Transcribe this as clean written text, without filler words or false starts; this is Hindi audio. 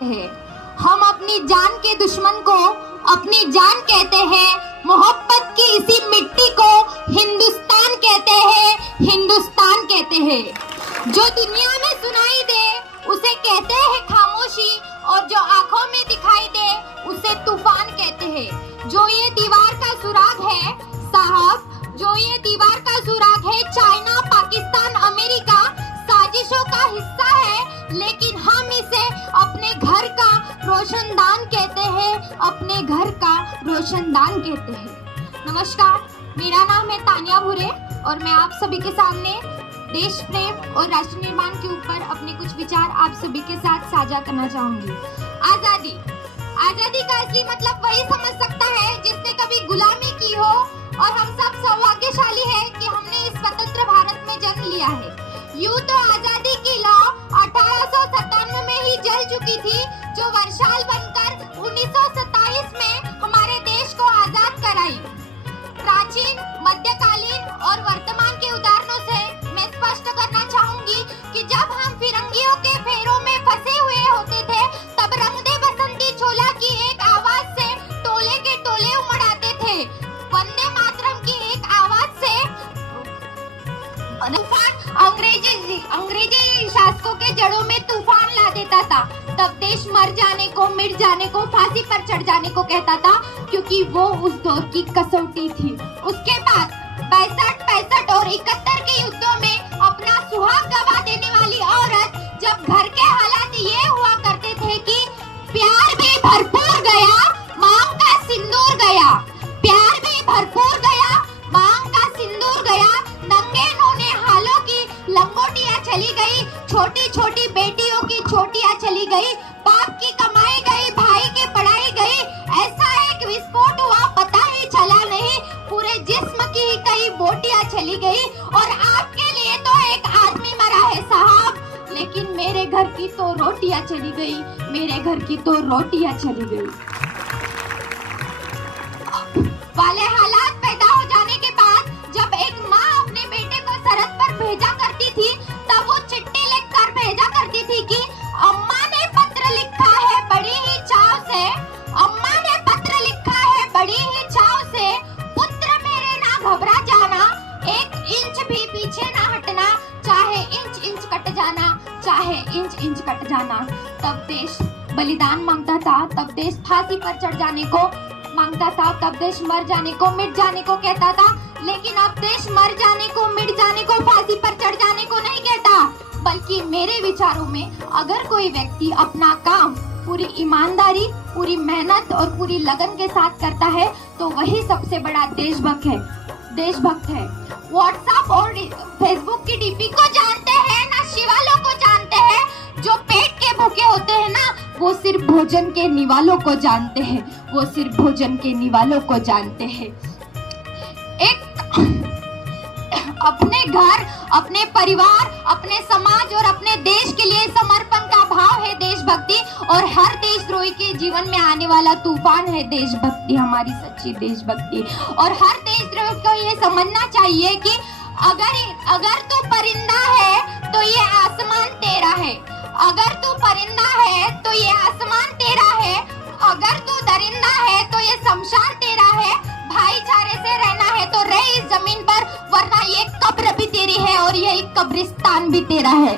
है। हम अपनी जान के दुश्मन को अपनी जान कहते हैं। मोहब्बत की इसी मिट्टी को हिंदुस्तान कहते हैं, हिंदुस्तान कहते हैं। जो दुनिया में सुनाई दे उसे कहते हैं खामोशी, और जो आंखों में दिखाई दे उसे तूफान कहते हैं। जो ये दीवार का सुराग है साहब, जो ये दीवार का सुराग है, चाइना, पाकिस्तान, अमेरिका साजिशों का हिस्सा है, लेकिन हम इसे अपने घर का रोशनदान कहते हैं, अपने घर का रोशनदान कहते हैं। नमस्कार, मेरा नाम है तानिया भूरे और मैं आप सभी के सामने देश प्रेम और राष्ट्र निर्माण के ऊपर अपने कुछ विचार आप सभी के साथ साझा करना चाहूंगी। आजादी, आजादी का असली मतलब वही समझ सकता है जिसने कभी गुलामी की हो, और हम सब सौभाग्यशाली हैं कि हमने इस स्वतंत्र भारत में जन्म लिया है। यूं तो आजादी की लौ 1857 में ही जल चुकी थी, जो वर्षाल बनकर 1927 में हमारे देश को आजाद कराई। प्राचीन, मध्यकालीन और वर्तमान के उदाहरणों से मैं स्पष्ट करना चाहूंगी कि जब हम फिरंगियों के फेरों में फंसे हुए होते थे, तब रंग दे बसंती चोला की एक आवाज से टोले के टोले उमड़ आते थे। वंदे मातरम की एक आवाज से तूफान अंग्रेजी शासकों के जड़ों में तूफान ला देता था। तब देश मर जाने को, मिट जाने को, फांसी पर चढ़ जाने को कहता था, क्योंकि वो उस दौर की कसौटी थी। उसके बाद 62, 65 और 71 के युद्धों में अपना सुहाग गवा देने वाली औरत, जब घर के हालात ये हुआ करते थे कि प्यार भी भरपूर गया, मांग का सिंदूर गया, प्यार भी भरपूर गया, मांग का सिंदूर गया, नंगे नूने हालों की लंगोटियां चली गई, छोटी छोटी बेटियों की छोटियां चली गई, बाप की कमाई गई, भाई की पढ़ाई गई, ऐसा एक विस्फोट हुआ पता ही चला नहीं, पूरे जिस्म की कई बोटियां चली गई। और आपके लिए तो एक आदमी मरा है साहब, लेकिन मेरे घर की तो रोटियां चली गई, मेरे घर की तो रोटियां चली गई। वाले हालात पैदा हो जाने के बाद जब एक माँ अपने बेटे को सरहद पर भेजा करती थी, तब वो चिट्ठी लिखकर भेजा करती थी कि अम्मा ने पत्र लिखा है बड़ी ही चाव से, अम्मा ने पत्र लिखा है बड़ी ही चाव से, पुत्र मेरे ना घबरा जाना, एक इंच भी पीछे ना हटना, चाहे इंच इंच कट जाना, चाहे इंच इंच कट जाना। तब देश बलिदान मांगता था, तब देश फांसी पर चढ़ जाने को मांगता था, तब देश मर जाने को, मिट जाने को कहता था। लेकिन अब देश मर जाने को, मिट जाने को, फांसी पर चढ़ जाने को नहीं कहता, बल्कि मेरे विचारों में अगर कोई व्यक्ति अपना काम पूरी ईमानदारी, पूरी मेहनत और पूरी लगन के साथ करता है, तो वही सबसे बड़ा देशभक्त है, देशभक्त है। व्हाट्सएप और फेसबुक की डीपी को जानते हैं ना, शिवालों को जानते हैं। जो पेट के भूखे होते हैं ना, वो सिर्फ भोजन के निवालों को जानते हैं, वो सिर्फ भोजन के निवालों को जानते हैं। एक अपने घर, अपने परिवार, अपने समाज और अपने देश के लिए समर्पण का भाव है देशभक्ति, और हर देशद्रोही के जीवन में आने वाला तूफान है देशभक्ति, हमारी सच्ची देशभक्ति। और हर देशद्रोही को ये समझना चाहिए कि अगर तू परिंदा है तो ये आसमान तेरा है, अगर तू परिंदा है तो ये आसमान तेरा है, अगर तू दरिंदा है तो ये शमशान तेरा है, भाईचारे से रहना है तो रह इस जमीन पर, वरना ये कब्र भी तेरी है और ये कब्रिस्तान भी तेरा है।